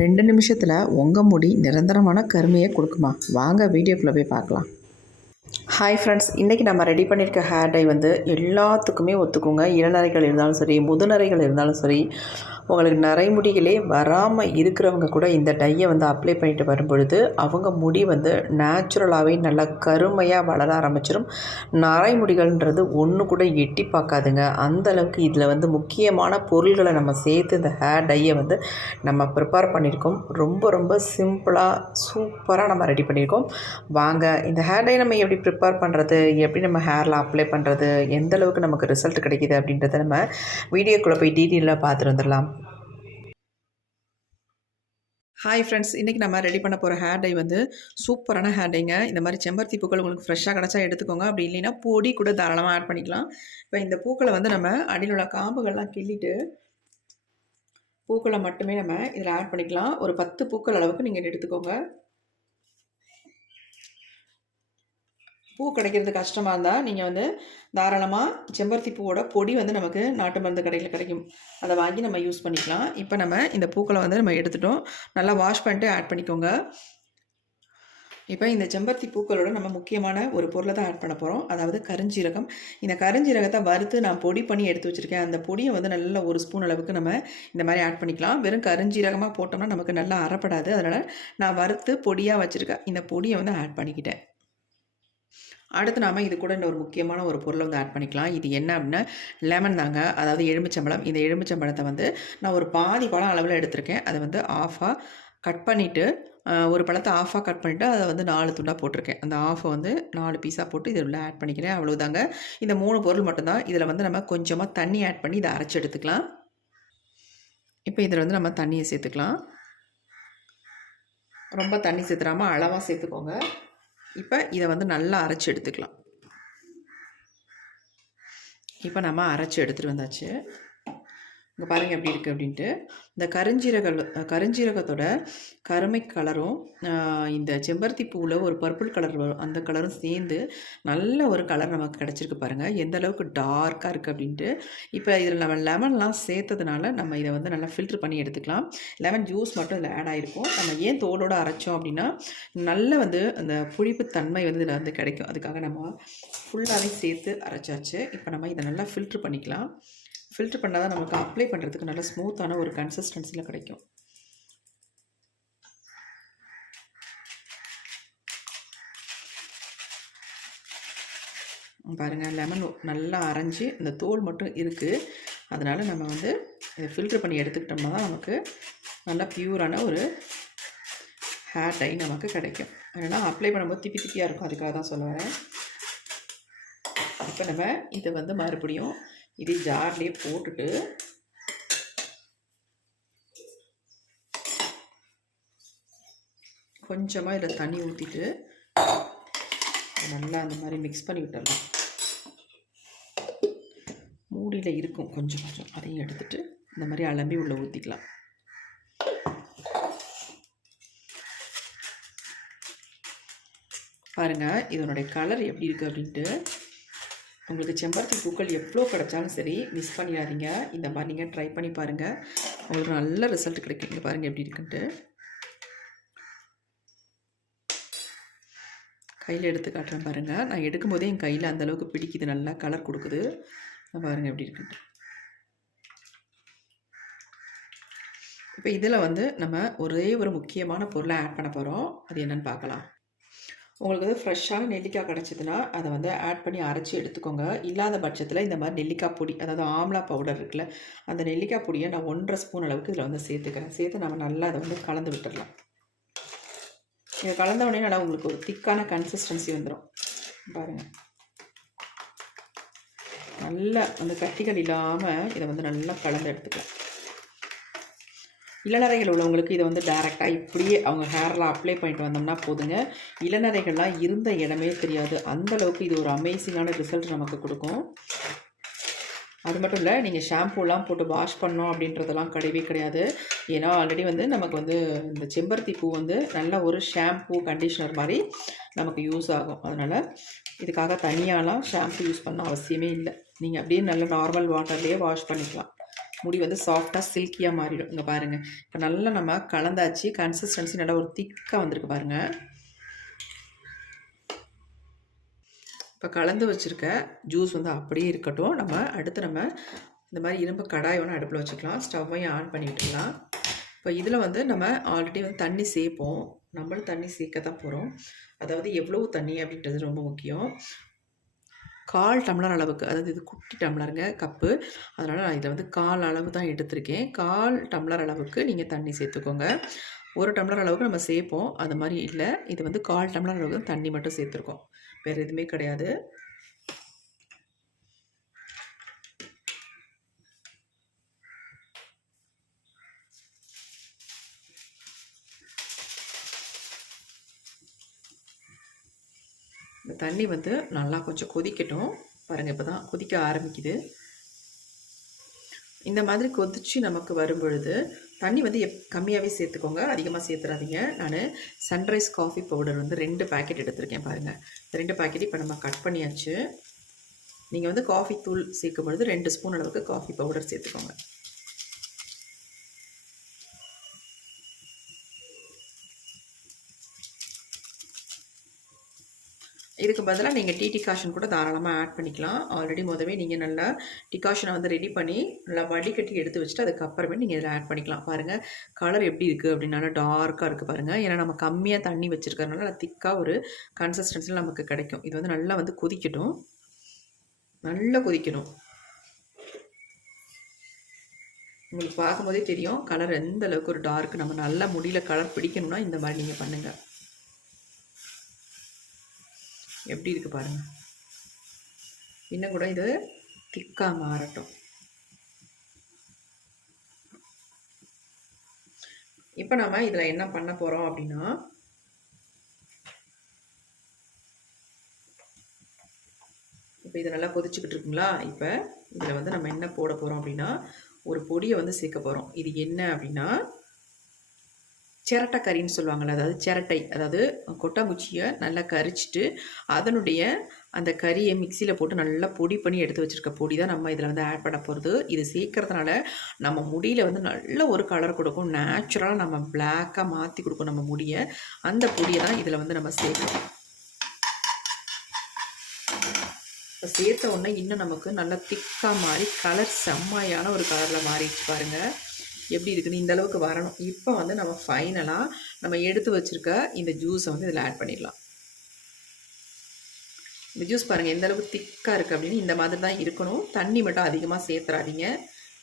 ரெண்டு நிமிஷத்தில் உங்கள் முடி நிரந்தரமான கருமையை கொடுக்குமா? வாங்க வீடியோக்குள்ளே போய் பார்க்கலாம். ஹாய் ஃப்ரெண்ட்ஸ் இன்றைக்கி நம்ம ரெடி பண்ணியிருக்க ஹேர் டை வந்து எல்லாத்துக்குமே ஒத்துக்குங்க. இளநரைகள் இருந்தாலும் சரி முதுநரைகள் இருந்தாலும் சரி உங்களுக்கு நரைமுடிகளே வராமல் இருக்கிறவங்க கூட இந்த டையை வந்து அப்ளை பண்ணிட்டு வரும்பொழுது அவங்க முடி வந்து நேச்சுரலாகவே நல்லா கருமையாக வளர ஆரம்பிச்சிடும் நரைமுடிகள்ன்றது ஒன்று கூட எட்டி பார்க்காதுங்க. அந்த அளவுக்கு இதில் வந்து முக்கியமான பொருள்களை நம்ம சேர்த்து இந்த ஹேர் டையை வந்து நம்ம ப்ரிப்பேர் பண்ணியிருக்கோம் ரொம்ப ரொம்ப சிம்பிளாக சூப்பராக நம்ம ரெடி பண்ணியிருக்கோம் வாங்க இந்த ஹேர் டை நம்ம எப்படி ப்ரிப்பேர் பண்ணுறது எப்படி நம்ம ஹேரில் அப்ளை பண்ணுறது எந்த அளவுக்கு நமக்கு ரிசல்ட் கிடைக்கிது அப்படின்றத நம்ம வீடியோக்குள்ளே போய் டீட்டெயிலாக பார்த்துட்டு வந்துடலாம். ஹாய் ஃப்ரெண்ட்ஸ் இன்றைக்கி நம்ம ரெடி பண்ண போகிற ஹேர் டை வந்து சூப்பரான ஹேர் டைங்க இந்த மாதிரி செம்பருத்தி பூக்கள் உங்களுக்கு ஃப்ரெஷ்ஷாக கிடச்சா எடுத்துக்கோங்க. அப்படி இல்லைன்னா பொடி கூட தாராளமாக ஆட் பண்ணிக்கலாம். இப்போ இந்த பூக்களை வந்து நம்ம அடியில் உள்ள காம்புகள்லாம் கிள்ளிட்டு பூக்களை மட்டுமே நம்ம இதில் ஆட் பண்ணிக்கலாம். ஒரு பத்து பூக்கள் அளவுக்கு நீங்கள் எடுத்துக்கோங்க. பூ கிடைக்கிறது கஷ்டமாக இருந்தால் நீங்கள் வந்து தாராளமாக செம்பருத்தி பூவோட பொடி வந்து நமக்கு நாட்டு மருந்து கடையில் கிடைக்கும். அதை வாங்கி நம்ம யூஸ் பண்ணிக்கலாம். இப்போ நம்ம இந்த பூக்களை வந்து நம்ம எடுத்துட்டோம். நல்லா வாஷ் பண்ணிட்டு ஆட் பண்ணிக்கோங்க. இப்போ இந்த செம்பருத்தி பூக்களோட நம்ம முக்கியமான ஒரு பொருளை தான் ஆட் பண்ண போகிறோம் அதாவது கருஞ்சீரகம். இந்த கருஞ்சீரகத்தை வறுத்து நான் பொடி பண்ணி எடுத்து வச்சுருக்கேன். அந்த பொடியை வந்து நல்ல ஒரு ஸ்பூன் அளவுக்கு நம்ம இந்த மாதிரி ஆட் பண்ணிக்கலாம். வெறும் கருஞ்சீரகமாக போட்டோம்னா நமக்கு நல்லா அறப்படாது. அதனால் நான் வறுத்து பொடியாக வச்சுருக்கேன் இந்த பொடியை வந்து ஆட் பண்ணிக்கிட்டேன். அடுத்து நாம் இது கூட இன்னொரு முக்கியமான ஒரு பொருளை வந்து ஆட் பண்ணிக்கலாம். இது என்ன அப்படின்னா லெமன் தாங்க. அதாவது எலுமிச்சம்பழம். இந்த எலுமிச்சம்பழத்தை வந்து நான் ஒரு பாதி பழம் அளவில் எடுத்திருக்கேன். அதை வந்து ஆஃபாக கட் பண்ணிவிட்டு ஒரு பழத்தை ஆஃபாக கட் பண்ணிவிட்டு அதை வந்து நாலு துண்டாக போட்டிருக்கேன். அந்த ஆஃபை வந்து நாலு பீஸாக போட்டு இதில் உள்ள ஆட் பண்ணிக்கிறேன். அவ்வளோதாங்க இந்த மூணு பொருள் மட்டும்தான் இதில் வந்து நம்ம கொஞ்சமாக தண்ணி ஆட் பண்ணி இதை அரைச்சி எடுத்துக்கலாம். இப்போ இதில் வந்து நம்ம தண்ணியை சேர்த்துக்கலாம். ரொம்ப தண்ணி சேர்த்துடாமல் அளவாக சேர்த்துக்கோங்க. இப்போ இதை வந்து நல்லா அரைச்சி எடுத்துக்கலாம். இப்போ நம்ம அரைச்சி எடுத்துகிட்டு வந்தாச்சு. இங்கே பாருங்கள் எப்படி இருக்குது அப்படின்ட்டு. இந்த கருஞ்சீரக கருஞ்சீரகத்தோட கருமை கலரும் இந்த செம்பருத்தி பூவில் ஒரு பர்பிள் கலர் வரும் அந்த கலரும் சேர்ந்து நல்ல ஒரு கலர் நமக்கு கிடச்சிருக்கு பாருங்கள் எந்த அளவுக்கு டார்க்காக இருக்குது அப்படின்ட்டு. இப்போ இதில் நம்ம லெமன்லாம் சேர்த்ததுனால நம்ம இதை வந்து நல்லா ஃபில்ட்ரு பண்ணி எடுத்துக்கலாம். லெமன் ஜூஸ் மட்டும் இதில் ஆட் ஆகிருக்கும் நம்ம ஏன் தோலோடு அரைச்சோம் அப்படின்னா நல்ல வந்து அந்த புளிப்பு தன்மை வந்து இதில் வந்து கிடைக்கும். அதுக்காக நம்ம ஃபுல்லாகவே சேர்த்து அரைச்சாச்சு. இப்போ நம்ம இதை நல்லா ஃபில்ட்ரு பண்ணிக்கலாம். ஃபில்ட்ரு பண்ணால் தான் நமக்கு அப்ளை பண்ணுறதுக்கு நல்ல ஸ்மூத்தான ஒரு கன்சிஸ்டன்சியில் கிடைக்கும். பாருங்கள் லெமன் நல்லா அரைஞ்சி இந்த தோல் மட்டும் இருக்குது அதனால் நம்ம வந்து இதை ஃபில்ட்ரு பண்ணி எடுத்துக்கிட்டோம்னா தான் நமக்கு நல்லா ப்யூரான ஒரு ஹேர் டை நமக்கு கிடைக்கும். ஏன்னா அப்ளை பண்ணும்போது திப்பி திப்பியாக இருக்கும். அதுக்காக தான் சொல்ல வரேன். இப்போ நம்ம இதை வந்து மறுபடியும் இதே ஜார்லேயே போட்டுட்டு கொஞ்சமாக இதில் தண்ணி ஊற்றிட்டு நல்லா அந்த மாதிரி மிக்ஸ் பண்ணி விட்டுடலாம் மூடியில் இருக்கும் கொஞ்சம் கொஞ்சம். அதையும் எடுத்துகிட்டு இந்த மாதிரி அலம்பி உள்ளே ஊற்றிக்கலாம் பாருங்கள் இதனுடைய கலர் எப்படி இருக்குது அப்படின்ட்டு உங்களுக்கு செம்பருத்தி பூக்கள் எவ்வளோ கிடச்சாலும் சரி மிஸ் பண்ணிடாதீங்க. இந்த மாதிரி நீங்கள் ட்ரை பண்ணி பாருங்கள் உங்களுக்கு நல்ல ரிசல்ட் கிடைக்கும் இங்கே பாருங்கள் எப்படி இருக்குன்ட்டு. கையில் எடுத்து காட்டுறேன் பாருங்கள் நான் எடுக்கும்போதே என் கையில் அந்தளவுக்கு பிடிக்குது. நல்லா கலர் கொடுக்குது. பாருங்கள் எப்படி இருக்குன்ட்டு. இப்போ இதில் வந்து நம்ம ஒரே ஒரு முக்கியமான பொருளை ஆட் பண்ண போகிறோம் அது என்னென்னு பார்க்கலாம். உங்களுக்கு வந்து ஃப்ரெஷ்ஷான நெல்லிக்காய் கிடச்சிதுன்னா அதை வந்து ஆட் பண்ணி அரைச்சி எடுத்துக்கோங்க. இல்லாத பட்சத்தில் இந்த மாதிரி நெல்லிக்காய் பொடி அதாவது ஆம்லா பவுடர் இருக்குல்ல அந்த நெல்லிக்காய் பொடியை நான் ஒன்றரை ஸ்பூன் அளவுக்கு இதில் வந்து சேர்த்துக்கிறேன். சேர்த்து நம்ம நல்லா அதை வந்து கலந்து விட்டுடலாம் இதை கலந்த உடனே நல்லா உங்களுக்கு ஒரு திக்கான கன்சிஸ்டன்சி வந்துடும் பாருங்கள் நல்லா அந்த கட்டிகள் இல்லாமல் இதை வந்து நல்லா கலந்து எடுத்துக்கலாம். இளநரைகள் உள்ளவங்களுக்கு இதை வந்து டேரெக்டாக இப்படியே அவங்க ஹேரில் அப்ளை பண்ணிட்டு வந்தோம்னா போதுங்க. இளநரைகள்லாம் இருந்த இடமே தெரியாது. அந்தளவுக்கு இது ஒரு அமேசிங்கான ரிசல்ட் நமக்கு கொடுக்கும். அது மட்டும் இல்லை நீங்கள் ஷாம்பூலாம் போட்டு வாஷ் பண்ணோம் அப்படின்றதெல்லாம் கிடையவே கிடையாது. ஏன்னா ஆல்ரெடி வந்து நமக்கு வந்து இந்த செம்பருத்தி பூ வந்து நல்ல ஒரு ஷாம்பூ கண்டிஷ்னர் மாதிரி நமக்கு யூஸ் ஆகும். அதனால் இதுக்காக தனியாலாம் ஷாம்பு யூஸ் பண்ண அவசியமே இல்லை. நீங்கள் அப்படியே நல்ல நார்மல் வாட்டர்லேயே வாஷ் பண்ணிக்கலாம். முடி வந்து சாஃப்டாக சில்கியாக மாறிடும். இங்கே பாருங்கள் இப்போ நல்லா நம்ம கலந்தாச்சு கன்சிஸ்டன்சி நல்லா ஒரு திக்காக வந்திருக்கு பாருங்கள் இப்போ கலந்து வச்சுருக்க ஜூஸ் வந்து அப்படியே இருக்கட்டும். நம்ம அடுத்து நம்ம இந்த மாதிரி இரும்பு கடாய் ஒன்று அடுப்பில் வச்சுக்கலாம். ஸ்டவ்வையும் ஆன் பண்ணி விட்டுக்கலாம். இப்போ இதில் வந்து நம்ம ஆல்ரெடி வந்து தண்ணி சேர்ப்போம் நம்மளும் தண்ணி சேர்க்க தான் போகிறோம் அதாவது எவ்வளவு தண்ணி அப்படின்றது ரொம்ப முக்கியம். கால் டம்ளர் அளவுக்கு அதாவது இது குட்டி டம்ளருங்க கப்பு. அதனால் நான் இதில் வந்து கால் அளவு தான் எடுத்திருக்கேன். கால் டம்ளர் அளவுக்கு நீங்கள் தண்ணி சேர்த்துக்கோங்க. ஒரு டம்ளர் அளவுக்கு நம்ம சேர்ப்போம். அது மாதிரி இல்லை. இது வந்து கால் டம்ளர் அளவுக்கு தண்ணி மட்டும் சேர்த்துருக்கோம். வேறு எதுவுமே கிடையாது. இந்த தண்ணி வந்து நல்லா கொஞ்சம் கொதிக்கட்டும். பாருங்கள் இப்போ தான் கொதிக்க ஆரம்பிக்குது. இந்த மாதிரி கொதிச்சு நமக்கு வரும் பொழுது தண்ணி வந்து எப் கம்மியாகவே சேர்த்துக்கோங்க. அதிகமாக சேர்த்துறாதீங்க. நான் சன்ரைஸ் காஃபி பவுடர் வந்து ரெண்டு பேக்கெட் எடுத்திருக்கேன் பாருங்கள் இந்த ரெண்டு பேக்கெட் இப்போ நம்ம கட் பண்ணியாச்சு. நீங்கள் வந்து காஃபி தூள் சேர்க்கும் பொழுது ரெண்டு ஸ்பூன் அளவுக்கு காஃபி பவுடர் சேர்த்துக்கோங்க. இதுக்கு பதிலாக நீங்கள் டீ டிகாஷன் கூட தாராளமாக ஆட் பண்ணிக்கலாம். ஆல்ரெடி முதவே நீங்கள் நல்லா டிகாஷனை வந்து ரெடி பண்ணி நல்லா வடிகட்டி எடுத்து வச்சுட்டு அதுக்கப்புறமே நீங்கள் இதில் ஆட் பண்ணிக்கலாம். பாருங்கள் கலர் எப்படி இருக்குது அப்படின்னாலும் டார்க்காக இருக்குது பாருங்கள் ஏன்னா நம்ம கம்மியாக தண்ணி வச்சுருக்கறனால நல்லா திக்காக ஒரு கன்சிஸ்டன்சியில் நமக்கு கிடைக்கும். இது வந்து நல்லா வந்து கொதிக்கட்டும். நல்லா கொதிக்கணும். உங்களுக்கு பார்க்கும்போதே தெரியும் கலர் எந்த அளவுக்கு ஒரு டார்க் நம்ம நல்லா முடியல கலர் பிடிக்கணும்னா இந்த மாதிரி நீங்கள் பண்ணுங்கள் எப்படி இருக்குது பாருங்கள் இன்னும் கூட இது திக்காக மாறட்டும். இப்போ நம்ம இதில் என்ன பண்ண போகிறோம் அப்படின்னா இப்போ இது நல்லா கொதிச்சுக்கிட்டு இருக்குங்களா? இப்போ இதில் வந்து நம்ம என்ன போட போகிறோம் அப்படின்னா ஒரு பொடியை வந்து சேர்க்க போகிறோம் இது என்ன அப்படின்னா சிரட்டை கறின்னு சொல்லுவாங்கள்ல அதாவது சிரட்டை அதாவது கொட்டாங்குச்சியை நல்லா கரிச்சிட்டு அதனுடைய அந்த கறியை மிக்சியில் போட்டு நல்லா பொடி பண்ணி எடுத்து வச்சுருக்க பொடி தான் நம்ம இதில் வந்து ஆட் பண்ண போகிறது இது சேர்க்கறதுனால நம்ம முடியில் வந்து நல்ல ஒரு கலர் கொடுக்கும். நேச்சுரலாக நம்ம பிளாக்காக மாற்றி கொடுக்கும் நம்ம முடியை. அந்த பொடியை தான் இதில் வந்து நம்ம சேர்க்கணும். சேர்த்த உடனே இன்னும் நமக்கு நல்லா திக்காக மாறி கலர் செம்மையான ஒரு கலரில் மாறிடுச்சு பாருங்கள் எப்படி இருக்குன்னு இந்த அளவுக்கு வரணும். இப்போ வந்து நம்ம ஃபைனலாக நம்ம எடுத்து வச்சுருக்க இந்த ஜூஸை வந்து இதில் ஆட் பண்ணிடலாம். இந்த ஜூஸ் பாருங்கள் எந்த அளவுக்கு திக்காக இருக்குது அப்படின்னு இந்த மாதிரி தான் இருக்கணும். தண்ணி மட்டும் அதிகமாக சேர்த்துறாதீங்க.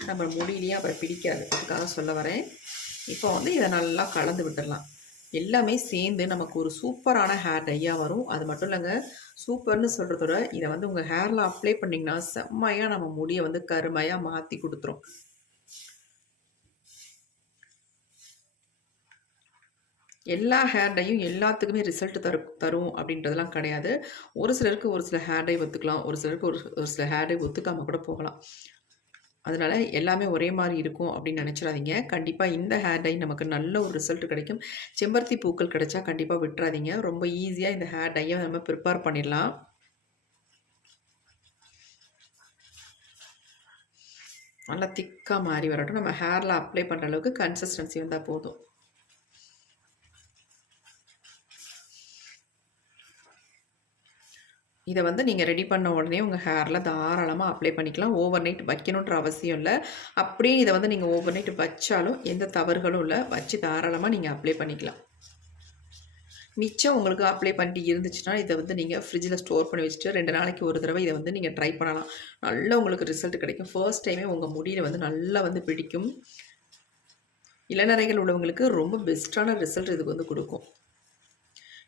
நம்ம முடியிலேயே அப்புறம் பிடிக்காது. அதுக்காக சொல்ல வரேன். இப்போ வந்து இதை நல்லா கலந்து விட்டுடலாம். எல்லாமே சேர்ந்து நமக்கு ஒரு சூப்பரான ஹேர் டையாக வரும். அது மட்டும் இல்லைங்க சூப்பர்னு சொல்கிறதோட இதை வந்து உங்கள் ஹேரில் அப்ளை பண்ணிங்கன்னா செம்மையாக நம்ம முடியை வந்து கருமையாக மாற்றி கொடுத்துரும். எல்லா ஹேர் டையும் எல்லாத்துக்குமே ரிசல்ட் தரும் தரும் அப்படின்றதெல்லாம் கிடையாது. ஒரு சிலருக்கு ஒரு சில ஹேர் டை ஒத்துக்கலாம். ஒரு சிலருக்கு ஒரு ஒரு சில ஹேர் டை ஒத்துக்காமல் கூட போகலாம். அதனால் எல்லாமே ஒரே மாதிரி இருக்கும் அப்படின்னு நினச்சிடாதீங்க. கண்டிப்பாக இந்த ஹேர் டை நமக்கு நல்ல ஒரு ரிசல்ட் கிடைக்கும். செம்பருத்தி பூக்கள் கிடைச்சா கண்டிப்பாக விட்டுறாதீங்க. ரொம்ப ஈஸியாக இந்த ஹேர் டையை நம்ம ப்ரிப்பேர் பண்ணிடலாம். நல்லா திக்காக மாறி வரட்டும். நம்ம ஹேரில் அப்ளை பண்ணுற அளவுக்கு கன்சிஸ்டன்சி வந்தால் போதும். இதை வந்து நீங்கள் ரெடி பண்ண உடனே உங்கள் ஹேரில் தாராளமாக அப்ளை பண்ணிக்கலாம். ஓவர் நைட் வைக்கணுன்ற அவசியம் இல்லை. அப்படியே இதை வந்து நீங்கள் ஓவர் நைட் வச்சாலும் எந்த தவறுகளும் இல்லை. வச்சு தாராளமாக நீங்கள் அப்ளை பண்ணிக்கலாம். மிச்சம் உங்களுக்கு அப்ளை பண்ணிட்டு இருந்துச்சுன்னா இதை வந்து நீங்கள் ஃப்ரிட்ஜில் ஸ்டோர் பண்ணி வச்சுட்டு ரெண்டு நாளைக்கு ஒரு தடவை இதை வந்து நீங்கள் ட்ரை பண்ணலாம். நல்லா உங்களுக்கு ரிசல்ட் கிடைக்கும். ஃபர்ஸ்ட் டைமே உங்கள் முடியில் வந்து நல்லா வந்து பிடிக்கும். இளநரைகள் உள்ளவங்களுக்கு ரொம்ப பெஸ்ட்டான ரிசல்ட் இதுக்கு வந்து கொடுக்கும்.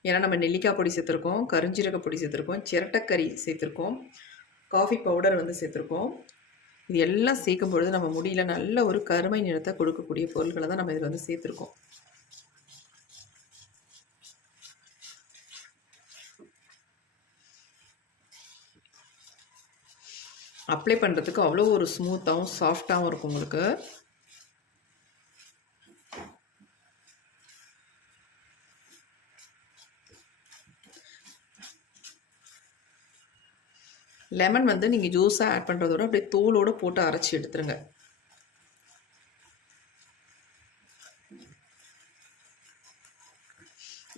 ஏன்னா நம்ம நெல்லிக்காய் பொடி சேர்த்துருக்கோம் கருஞ்சீரக பொடி சேர்த்துருக்கோம் சிரட்டைக்கறி சேர்த்துருக்கோம் காஃபி பவுடர் வந்து சேர்த்துருக்கோம். இது எல்லாம் சேர்க்கும் பொழுது நம்ம முடியல நல்ல ஒரு கருமை நிறத்தை கொடுக்கக்கூடிய பொருட்களை தான் நம்ம இதில் வந்து சேர்த்துருக்கோம். அப்ளை பண்ணுறதுக்கு அவ்வளோ ஒரு ஸ்மூத்தாகவும் சாஃப்டாகவும் இருக்கும் உங்களுக்கு. லெமன் வந்து நீங்கள் ஜூஸாக ஆட் பண்ணுறதோட அப்படியே தோலோடு போட்டு அரைச்சி எடுத்துருங்க.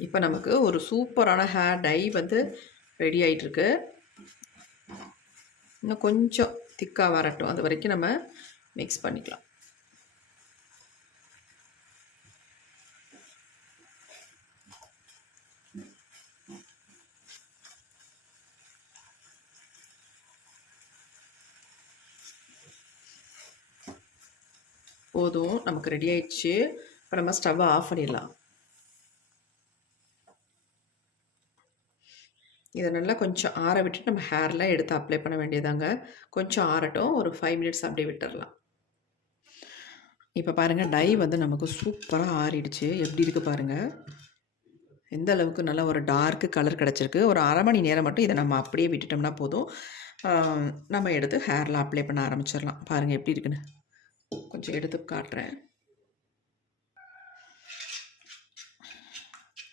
இப்போ நமக்கு ஒரு சூப்பரான ஹேர் டை வந்து ரெடி ஆகிட்டுருக்கு இன்னும் கொஞ்சம் திக்காக வரட்டும். அது வரைக்கும் நம்ம மிக்ஸ் பண்ணிக்கலாம். போதும் நமக்கு ரெடி ஆயிடுச்சு. இப்போ நம்ம ஸ்டவ்வை ஆஃப் பண்ணிடலாம். இதை நல்லா கொஞ்சம் ஆற விட்டுட்டு நம்ம ஹேரில் எடுத்து அப்ளை பண்ண வேண்டியதாங்க. கொஞ்சம் ஆறட்டும் ஒரு ஃபைவ் மினிட்ஸ் அப்படியே விட்டுடலாம் இப்போ பாருங்கள் டை வந்து நமக்கு சூப்பராக ஆறிடுச்சு. எப்படி இருக்குது பாருங்கள் எந்த அளவுக்கு நல்ல ஒரு டார்க்கு கலர் கிடச்சிருக்கு. ஒரு அரை மணி நேரம் மட்டும் இதை நம்ம அப்படியே விட்டுட்டோம்னா போதும். நம்ம எடுத்து ஹேரில் அப்ளை பண்ண ஆரம்பிச்சிடலாம். பாருங்கள் எப்படி இருக்குன்னு. கொஞ்சம் எடுத்து காட்டுறேன்.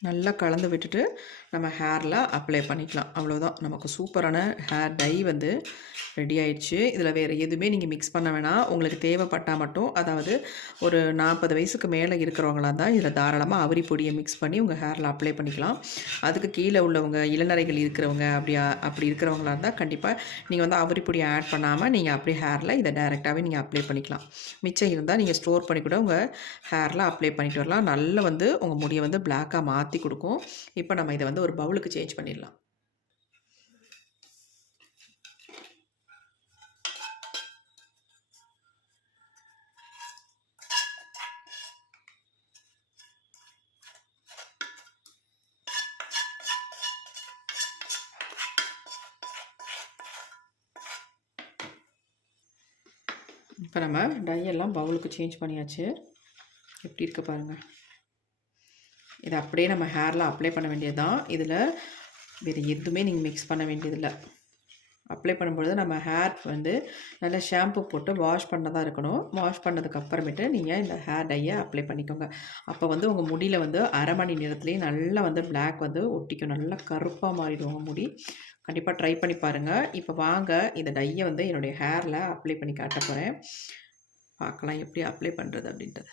நல்லா கலந்து விட்டுட்டு நம்ம ஹேரில் அப்ளை பண்ணிக்கலாம். அவ்வளோதான் நமக்கு சூப்பரான ஹேர் டை வந்து ரெடி ஆயிடுச்சு. இதில் வேறு எதுவுமே நீங்கள் மிக்ஸ் பண்ண வேணாம். உங்களுக்கு தேவைப்பட்டால் மட்டும் அதாவது ஒரு நாற்பது வயசுக்கு மேலே இருக்கிறவங்களாக தான் இதில் தாராளமாக அவரி பொடியை மிக்ஸ் பண்ணி உங்கள் ஹேரில் அப்ளை பண்ணிக்கலாம். அதுக்கு கீழே உள்ளவங்க இளநரைகள் இருக்கிறவங்க அப்படி அப்படி இருக்கிறவங்களா இருந்தால் கண்டிப்பாக நீங்கள் வந்து அவரி பொடியை ஆட் பண்ணாமல் நீங்கள் அப்படியே ஹேரில் இதை டைரெக்டாகவே நீங்கள் அப்ளை பண்ணிக்கலாம். மிச்சம் இருந்தால் நீங்கள் ஸ்டோர் பண்ணி கூட உங்கள் ஹேரில் அப்ளை பண்ணிட்டு வரலாம். நல்லா வந்து உங்கள் முடியை வந்து பிளாக்காக மாற்றி கொடுக்கும். இப்போ நம்ம இதை வந்து ஒரு பவுலுக்கு சேஞ்ச் பண்ணிடலாம். இப்போ நம்ம டையெல்லாம் பவுலுக்கு சேஞ்ச் பண்ணியாச்சு. எப்படி இருக்குது பாருங்கள் இதை அப்படியே நம்ம ஹேரில் அப்ளை பண்ண வேண்டியது தான் இதில் வேறு எதுவுமே நீங்கள் மிக்ஸ் பண்ண வேண்டியதில்லை. அப்ளை பண்ணும்பொழுது நம்ம ஹேர் வந்து நல்லா ஷாம்பு போட்டு வாஷ் பண்ணதாக இருக்கணும். வாஷ் பண்ணதுக்கு அப்புறமேட்டு நீங்கள் இந்த ஹேர் டையை அப்ளை பண்ணிக்கோங்க. அப்போ வந்து உங்கள் முடியில் வந்து அரை மணி நேரத்துலேயே நல்லா வந்து பிளாக் வந்து ஒட்டிக்கும். நல்லா கருப்பாக மாறிடும் உங்கள் முடி. கண்டிப்பாக ட்ரை பண்ணி பாருங்கள் இப்போ வாங்க இந்த டையை வந்து என்னுடைய ஹேரில் அப்ளை பண்ணி காட்ட போகிறேன் பார்க்கலாம் எப்படி அப்ளை பண்ணுறது அப்படின்றது.